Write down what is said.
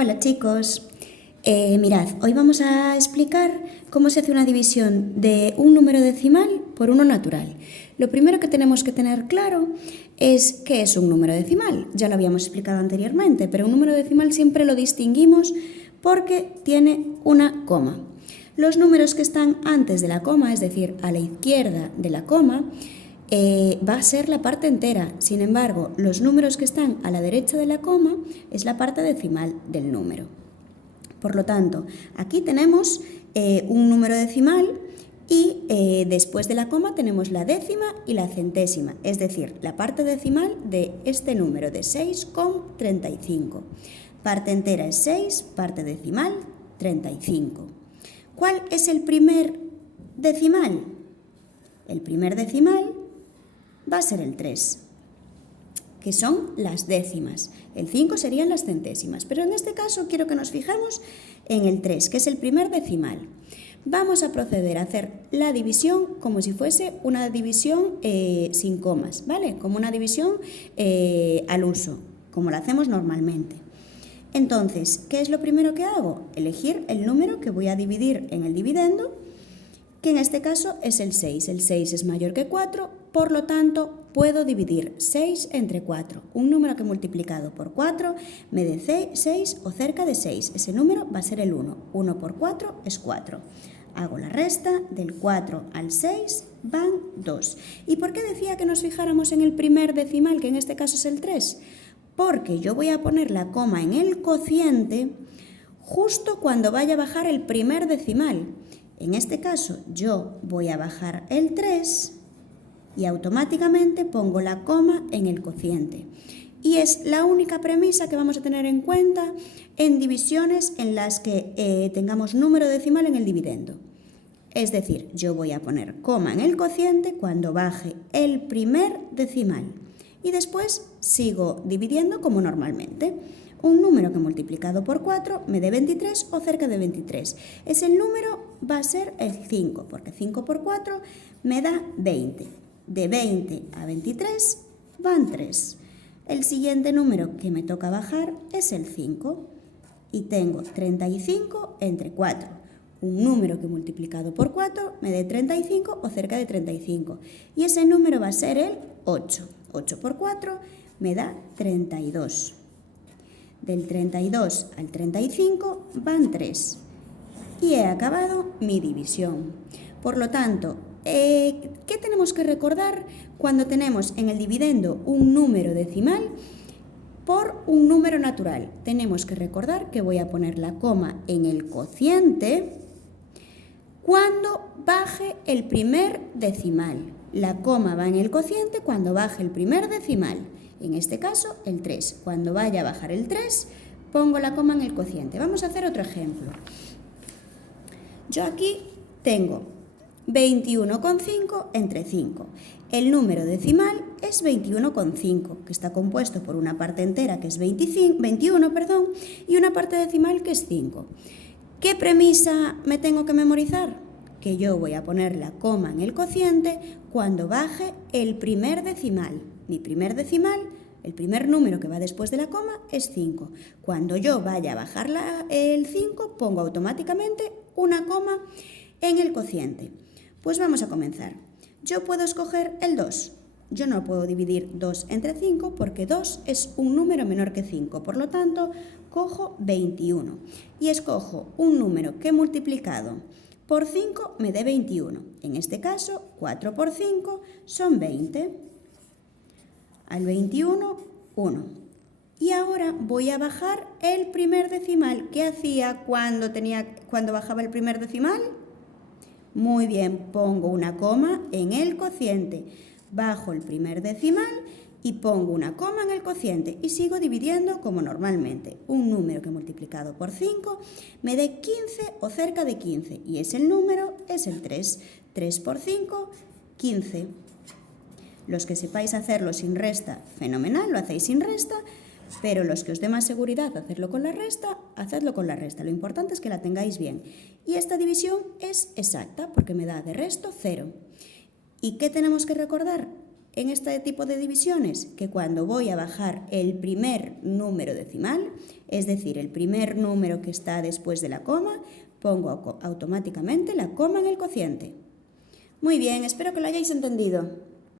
Hola chicos, mirad, hoy vamos a explicar cómo se hace una división de un número decimal por uno natural. Lo primero que tenemos que tener claro es qué es un número decimal. Ya lo habíamos explicado anteriormente, pero un número decimal siempre lo distinguimos porque tiene una coma. Los números que están antes de la coma, es decir, a la izquierda de la coma, va a ser la parte entera. Sin embargo, los números que están a la derecha de la coma es la parte decimal del número. Por lo tanto, aquí tenemos un número decimal y después de la coma tenemos la décima y la centésima, es decir, la parte decimal de este número de 6,35. Parte entera es 6, parte decimal 35. ¿Cuál es el primer decimal? El primer decimal va a ser el 3, que son las décimas. El 5 serían las centésimas, pero en este caso quiero que nos fijemos en el 3, que es el primer decimal. Vamos a proceder a hacer la división como si fuese una división sin comas, ¿vale? Como una división al uso, como la hacemos normalmente. Entonces, ¿qué es lo primero que hago? Elegir el número que voy a dividir en el dividendo, que en este caso es el 6. El 6 es mayor que 4, por lo tanto puedo dividir 6 entre 4. Un número que multiplicado por 4 me dé 6 o cerca de 6. Ese número va a ser el 1. 1 por 4 es 4. Hago la resta, del 4 al 6 van 2. ¿Y por qué decía que nos fijáramos en el primer decimal, que en este caso es el 3? Porque yo voy a poner la coma en el cociente justo cuando vaya a bajar el primer decimal. En este caso yo voy a bajar el 3 y automáticamente pongo la coma en el cociente. Y es la única premisa que vamos a tener en cuenta en divisiones en las que tengamos número decimal en el dividendo. Es decir, yo voy a poner coma en el cociente cuando baje el primer decimal. Y después sigo dividiendo como normalmente. Un número que multiplicado por 4 me dé 23 o cerca de 23. Ese número va a ser el 5, porque 5 por 4 me da 20. De 20 a 23 van 3. El siguiente número que me toca bajar es el 5. Y tengo 35 entre 4. Un número que multiplicado por 4 me dé 35 o cerca de 35. Y ese número va a ser el 8. 8 por 4 me da 32. Del 32 al 35 van 3. Y he acabado mi división. Por lo tanto, ¿qué tenemos que recordar cuando tenemos en el dividendo un número decimal por un número natural? Tenemos que recordar que voy a poner la coma en el cociente cuando baje el primer decimal. La coma va en el cociente cuando baje el primer decimal. En este caso, el 3. Cuando vaya a bajar el 3, pongo la coma en el cociente. Vamos a hacer otro ejemplo. Yo aquí tengo 21,5 entre 5. El número decimal es 21,5, que está compuesto por una parte entera, que es 21, y una parte decimal, que es 5. ¿Qué premisa me tengo que memorizar? Que yo voy a poner la coma en el cociente cuando baje el primer decimal. Mi primer decimal, el primer número que va después de la coma, es 5. Cuando yo vaya a bajar el 5, pongo automáticamente una coma en el cociente. Pues vamos a comenzar. Yo puedo escoger el 2. Yo no puedo dividir 2 entre 5 porque 2 es un número menor que 5. Por lo tanto, cojo 21 y escojo un número que multiplicado por 5 me dé 21. En este caso, 4 por 5 son 20. Al 21, 1. Y ahora voy a bajar el primer decimal. ¿Qué hacía cuando bajaba el primer decimal? Muy bien, pongo una coma en el cociente. Bajo el primer decimal y pongo una coma en el cociente y sigo dividiendo como normalmente. Un número que multiplicado por 5 me dé 15 o cerca de 15 y ese número es el 3. 3 por 5, 15. Los que sepáis hacerlo sin resta, fenomenal, lo hacéis sin resta, pero los que os dé más seguridad hacerlo con la resta, hacedlo con la resta. Lo importante es que la tengáis bien. Y esta división es exacta porque me da de resto 0. ¿Y qué tenemos que recordar? en este tipo de divisiones? Que cuando voy a bajar el primer número decimal, es decir, el primer número que está después de la coma, pongo automáticamente la coma en el cociente. Muy bien, espero que lo hayáis entendido.